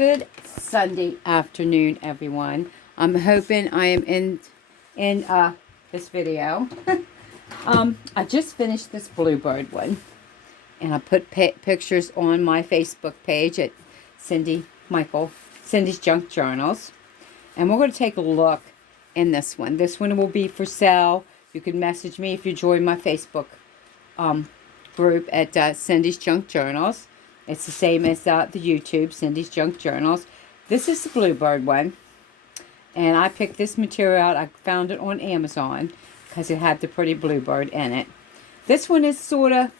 Good Sunday afternoon, everyone. I'm hoping I am in this video. I just finished this Bluebird one, and I put pictures on my Facebook page at Cindy's Junk Journals, and we're going to take a look in this one. This one will be for sale. You can message me if you join my Facebook group at Cindy's Junk Journals. It's the same as the YouTube, Cindy's Junk Journals. This is the Bluebird one. And I picked this material out. I found it on Amazon because it had the pretty bluebird in it. This one is sort of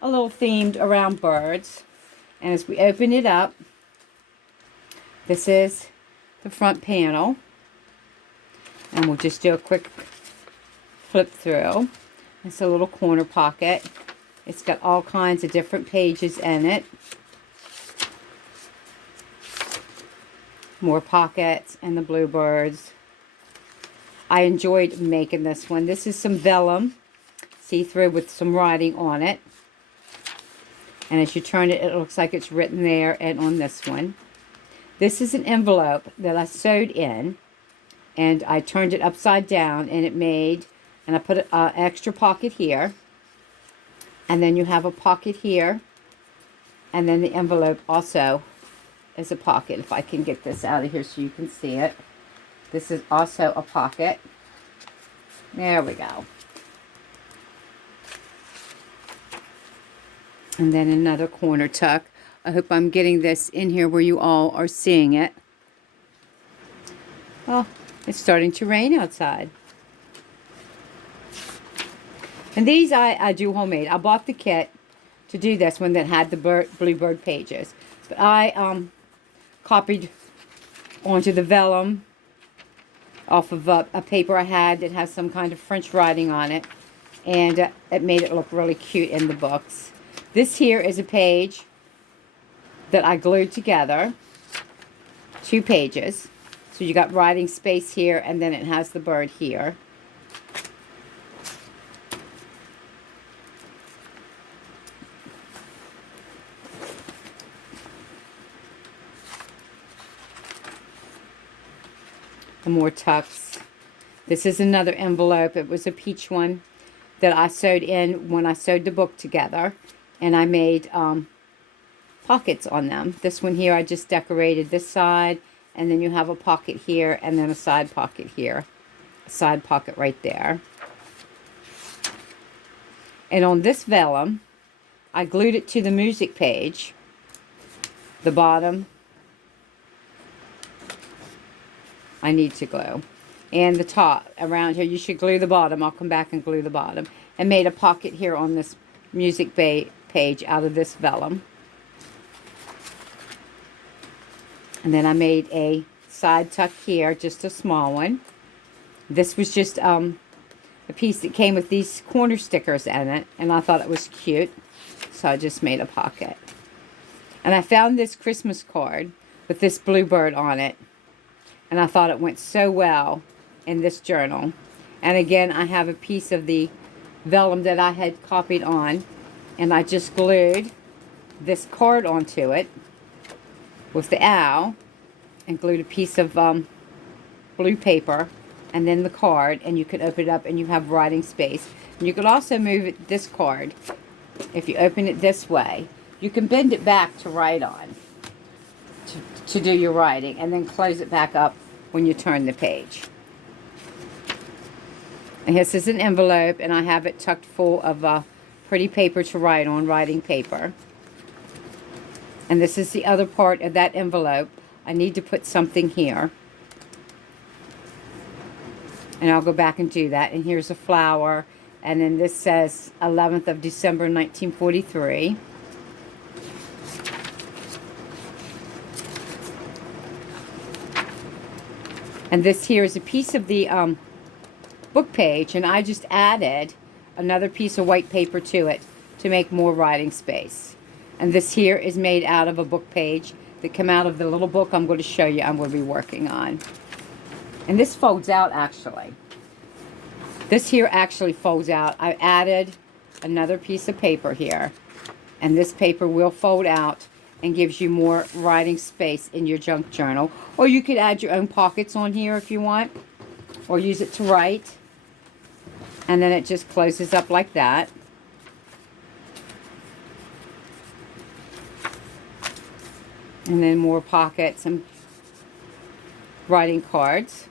a little themed around birds. And as we open it up, this is the front panel. And we'll just do a quick flip through. It's a little corner pocket. It's got all kinds of different pages in it. More pockets and the bluebirds. I enjoyed making this one. This is some vellum, see-through with some writing on it. And as you turn it, it looks like it's written there and on this one. This is an envelope that I sewed in. And I turned it upside down and it made, and I put an extra pocket here. And then you have a pocket here. And then the envelope also is a pocket. If I can get this out of here so you can see it. This is also a pocket. There we go. And then another corner tuck. I hope I'm getting this in here where you all are seeing it. Oh, it's starting to rain outside. And these I do homemade. I bought the kit to do this one that had the bluebird pages. But I copied onto the vellum off of a paper I had that has some kind of French writing on it. And it made it look really cute in the books. This here is a page that I glued together. 2 pages. So you got writing space here, and then it has the bird here. And more tucks. This is another envelope. It was a peach one that I sewed in when I sewed the book together. And I made pockets on them. This one here, I just decorated this side. And then you have a pocket here and then a side pocket here. A side pocket right there. And on this vellum, I glued it to the music page. The bottom, I need to glue. And the top around here, you should glue the bottom. I'll come back and glue the bottom. And made a pocket here on this music page out of this vellum. And then I made a side tuck here, just a small one. This was just a piece that came with these corner stickers in it. And I thought it was cute. So I just made a pocket. And I found this Christmas card with this bluebird on it. And I thought it went so well in this journal. And again, I have a piece of the vellum that I had copied on. And I just glued this card onto it with the owl. And glued a piece of blue paper. And then the card. And you can open it up and you have writing space. And you could also move this card. If you open it this way, you can bend it back to write on. To do your writing, and then close it back up when you turn the page. And this is an envelope, and I have it tucked full of pretty paper to write on, writing paper. And this is the other part of that envelope. I need to put something here. And I'll go back and do that. And here's a flower, and then this says 11th of December, 1943. And this here is a piece of the book page, and I just added another piece of white paper to it to make more writing space. And this here is made out of a book page that came out of the little book I'm going to show you I'm going to be working on. And this folds out actually. This here actually folds out. I added another piece of paper here. And this paper will fold out and gives you more writing space in your junk journal. Or you could add your own pockets on here if you want, or use it to write. And then it just closes up like that. And then more pockets and writing cards.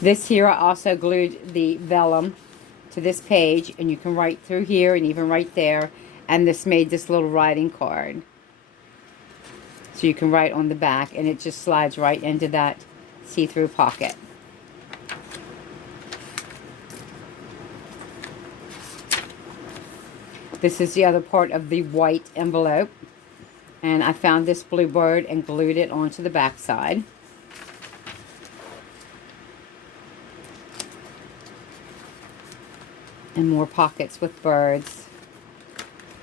This here, I also glued the vellum to this page, and you can write through here and even right there. And this made this little writing card. So you can write on the back, and it just slides right into that see-through pocket. This is the other part of the white envelope. And I found this bluebird and glued it onto the back side. And more pockets with birds.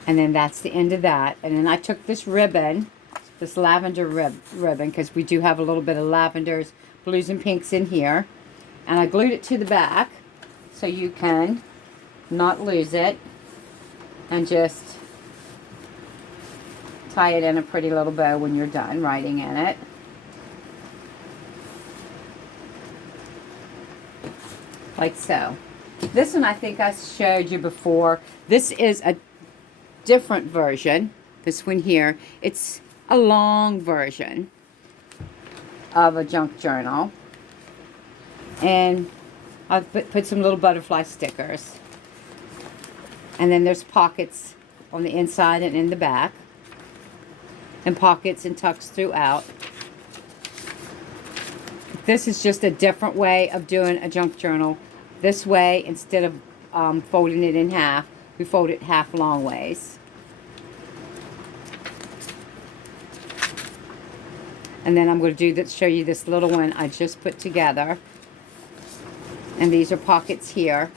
And then that's the end of that. And then I took this ribbon, this lavender ribbon, because we do have a little bit of lavenders, blues, and pinks in here. And I glued it to the back so you can not lose it. And just tie it in a pretty little bow when you're done writing in it. Like so. This one I think I showed you before. This is a different version. This one here. It's a long version of a junk journal. And I've put some little butterfly stickers. And then there's pockets on the inside and in the back. And pockets and tucks throughout. This is just a different way of doing a junk journal. This way, instead of folding it in half, we fold it half long ways. And then I'm going to do that, show you this little one I just put together. And these are pockets here.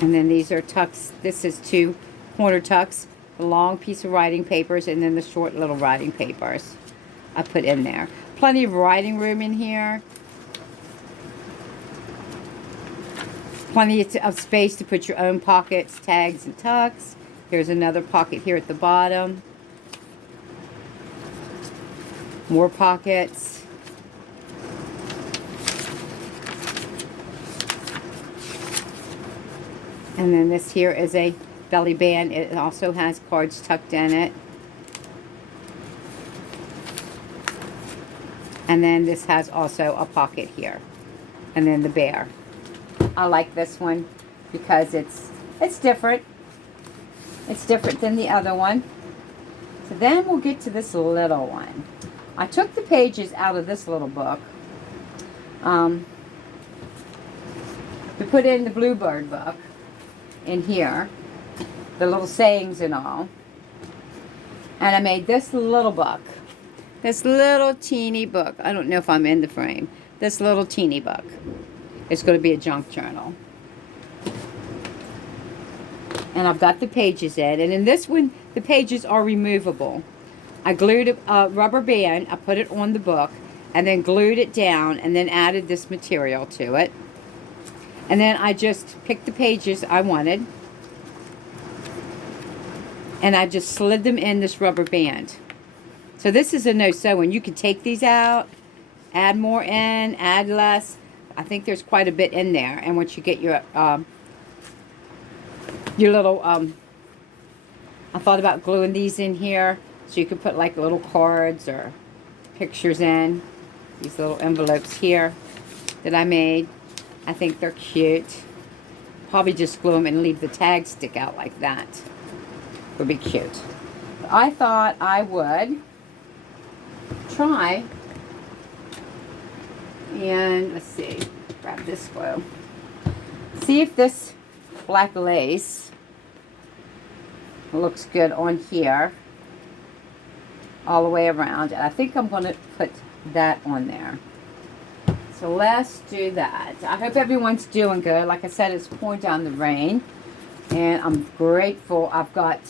And then these are tucks. This is 2 corner tucks, the long piece of writing papers, and then the short little writing papers I put in there. Plenty of writing room in here. Plenty of space to put your own pockets, tags, and tucks. Here's another pocket here at the bottom. More pockets. And then this here is a belly band. It also has cards tucked in it. And then this has also a pocket here. And then the bear. I like this one because it's different. It's different than the other one. So then we'll get to this little one. I took the pages out of this little book. We put in the Bluebird book in here. The little sayings and all. And I made this little book. This little teeny book. I don't know if I'm in the frame. This little teeny book. It's going to be a junk journal. And I've got the pages in. And in this one, the pages are removable. I glued a rubber band. I put it on the book. And then glued it down. And then added this material to it. And then I just picked the pages I wanted. And I just slid them in this rubber band. So this is a no-sew, and you can take these out, add more in, add less. I think there's quite a bit in there. And once you get your little, I thought about gluing these in here so you could put like little cards or pictures in. These little envelopes here that I made. I think they're cute. Probably just glue them and leave the tag stick out like that. Would be cute. But I thought I would try and let's see, grab this glue. See if this black lace looks good on here all the way around. And I think I'm going to put that on there. So let's do that. I hope everyone's doing good. Like I said, it's pouring down the rain. And I'm grateful I've got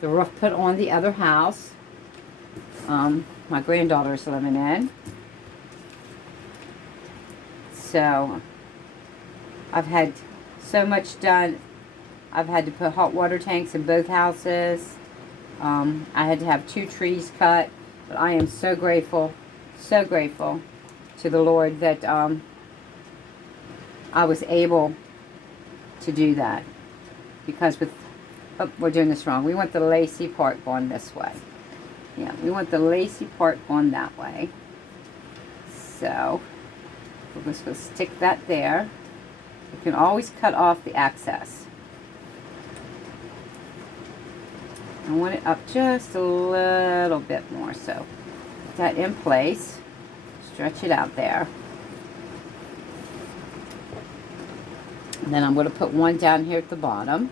the roof put on the other house. My granddaughter's living in. So I've had so much done I've had to put hot water tanks in both houses. I had to have 2 trees cut. But I am so grateful to the Lord that I was able to do that. Because with, oh, we're doing this wrong. We want the Lacey part going this way. Yeah, we want the Lacey part going that way. So, we're just going to stick that there. You can always cut off the excess. I want it up just a little bit more. So, put that in place. Stretch it out there. And then I'm going to put one down here at the bottom.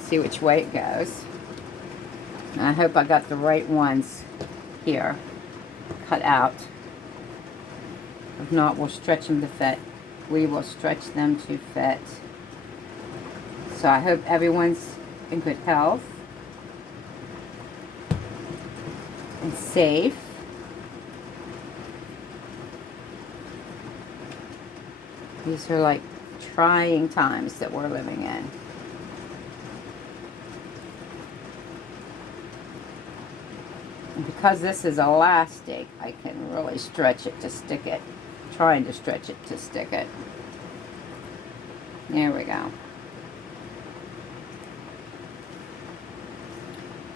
See which way it goes. And I hope I got the right ones here cut out. If not, we'll stretch them to fit. We will stretch them to fit. So I hope everyone's in good health and safe. These are like trying times that we're living in. And because this is elastic, I can really stretch it to stick it. Trying to stretch it to stick it. There we go.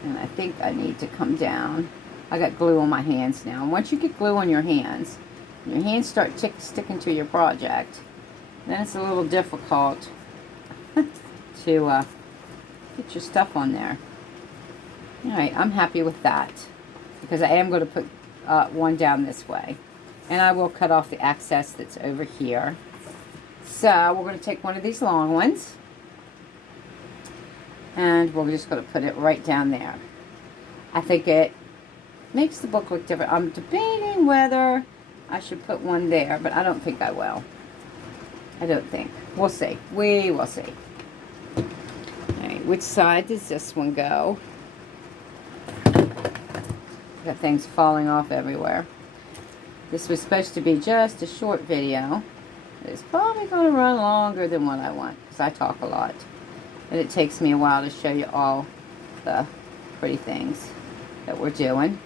And I think I need to come down. I got glue on my hands now. And once you get glue on your hands start sticking to your project, then it's a little difficult to get your stuff on there. Alright, I'm happy with that. Because I am going to put one down this way. And I will cut off the excess that's over here. So, we're going to take one of these long ones. And we're just going to put it right down there. I think it makes the book look different. I'm debating whether I should put one there, but I don't think I will. I don't think. We'll see. We will see. Alright, which side does this one go? Got things falling off everywhere. This was supposed to be just a short video. It's probably going to run longer than what I want, because I talk a lot. And it takes me a while to show you all the pretty things that we're doing.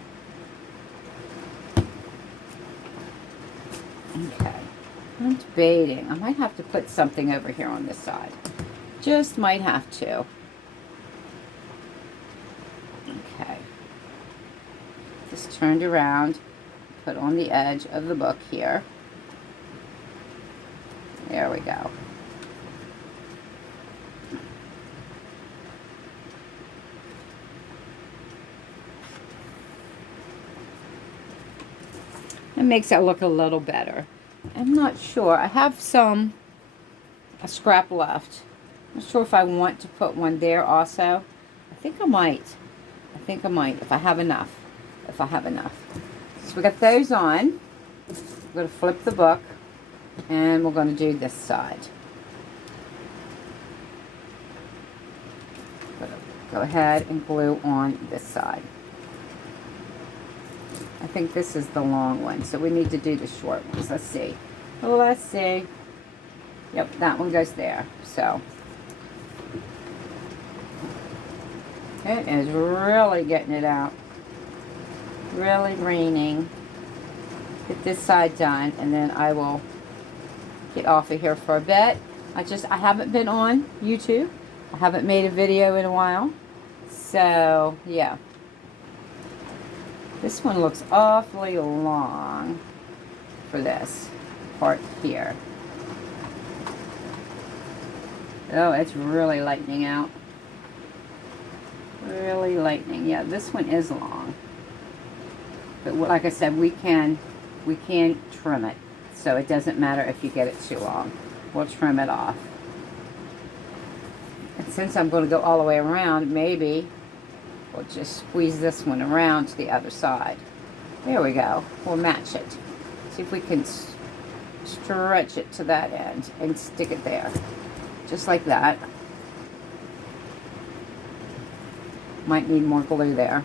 Okay. I'm debating. I might have to put something over here on this side. Just might have to. Okay. Just turned around. Put on the edge of the book here. There we go. It makes it look a little better. I'm not sure. I have a scrap left. I'm not sure if I want to put one there also. I think I might. if I have enough. So we got those on. We're going to flip the book. And we're going to do this side. Go ahead and glue on this side. I think this is the long one, so we need to do the short ones. Let's see. Yep, that one goes there. So it is really getting it out. Really raining. Get this side done, and then I will get off of here for a bit. I haven't been on YouTube. I haven't made a video in a while. So, yeah. This one looks awfully long for this part here. Oh, it's really lightening out. Really lightening. Yeah, this one is long. But like I said, we can trim it. So it doesn't matter if you get it too long. We'll trim it off. And since I'm going to go all the way around, maybe we'll just squeeze this one around to the other side. There we go. We'll match it. See if we can stretch it to that end and stick it there. Just like that. Might need more glue there.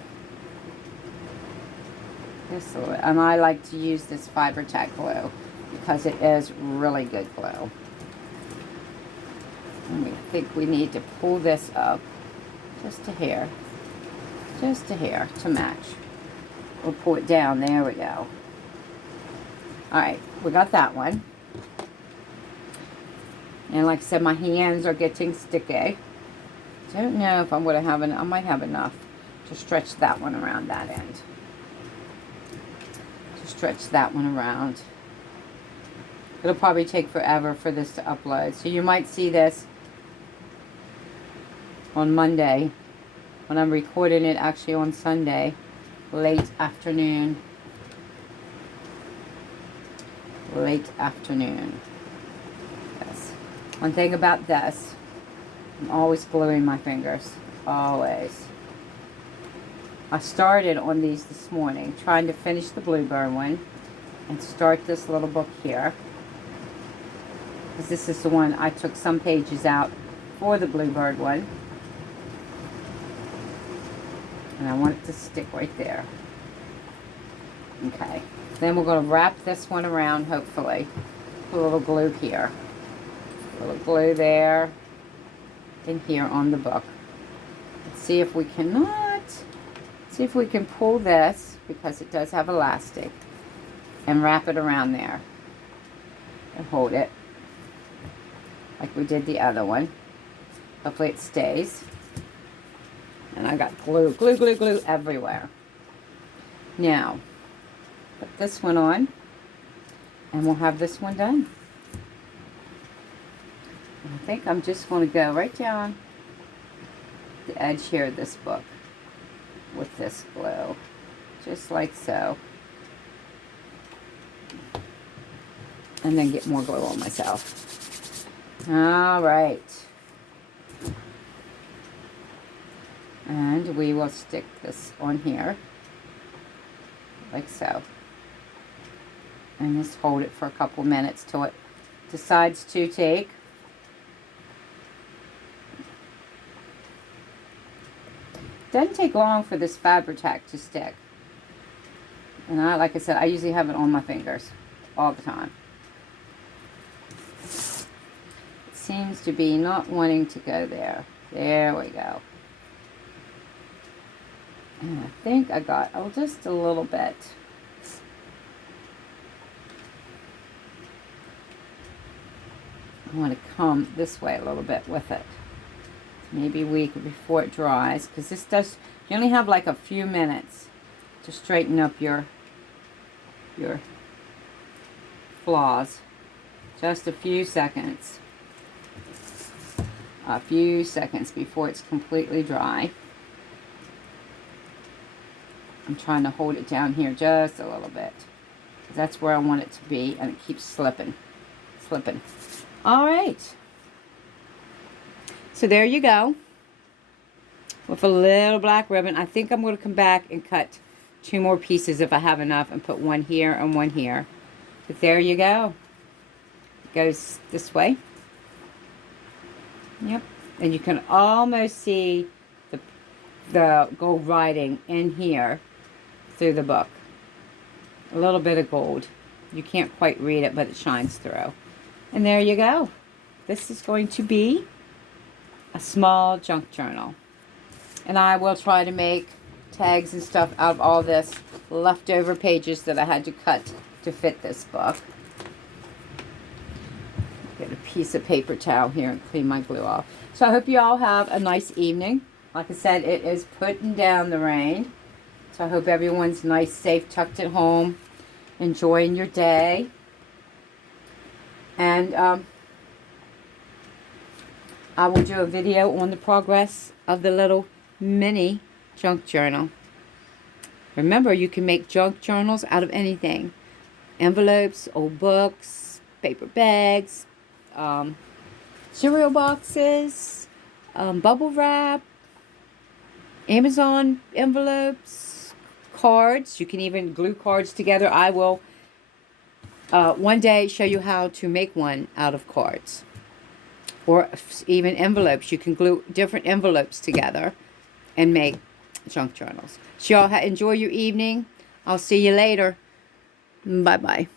And I like to use this Fibra-Tac glue because it is really good glue. And we think we need to pull this up just a hair. Just a hair to match. We'll pull it down. There we go. Alright, we got that one. And like I said, my hands are getting sticky. Don't know if I'm going to have I might have enough to stretch that one around that end. To stretch that one around. It'll probably take forever for this to upload. So you might see this on Monday when I'm recording it, actually on Sunday, late afternoon. Late afternoon. Yes. One thing about this, I'm always gluing my fingers. Always. I started on these this morning, trying to finish the Bluebird one and start this little book here. Because this is the one I took some pages out for the Bluebird one. And I want it to stick right there. Okay. Then we're going to wrap this one around, hopefully. Put a little glue here. A little glue there. And here on the book. Let's see if we cannot. See if we can pull this, because it does have elastic. And wrap it around there. And hold it. Like we did the other one. Hopefully it stays. And I got glue, glue, glue, glue everywhere. Now, put this one on, and we'll have this one done. And I think I'm just going to go right down the edge here of this book with this glue, just like so. And then get more glue on myself. All right. And we will stick this on here, like so. And just hold it for a couple minutes till it decides to take. Doesn't take long for this Fabri-Tac to stick. And like I said, I usually have it on my fingers all the time. It seems to be not wanting to go there. There we go. And I think I got, just a little bit. I want to come this way a little bit with it. Maybe a week before it dries. Because this does, you only have like a few minutes to straighten up your flaws. Just a few seconds. A few seconds before it's completely dry. I'm trying to hold it down here just a little bit. That's where I want it to be, and it keeps slipping. Slipping. All right. So there you go. With a little black ribbon. I think I'm going to come back and cut 2 more pieces if I have enough, and put one here and one here. But there you go. It goes this way. Yep. And you can almost see the gold writing in here through the book. A little bit of gold. You can't quite read it, but it shines through. And there you go. This is going to be a small junk journal. And I will try to make tags and stuff out of all this leftover pages that I had to cut to fit this book. Get a piece of paper towel here and clean my glue off. So I hope you all have a nice evening. Like I said, it is putting down the rain. So I hope everyone's nice, safe, tucked at home, enjoying your day. And I will do a video on the progress of the little mini junk journal. Remember, you can make junk journals out of anything. Envelopes, old books, paper bags, cereal boxes, bubble wrap, Amazon envelopes, cards. You can even glue cards together. I will one day show you how to make one out of cards. Or even envelopes. You can glue different envelopes together and make junk journals. So y'all enjoy your evening. I'll see you later. Bye-bye.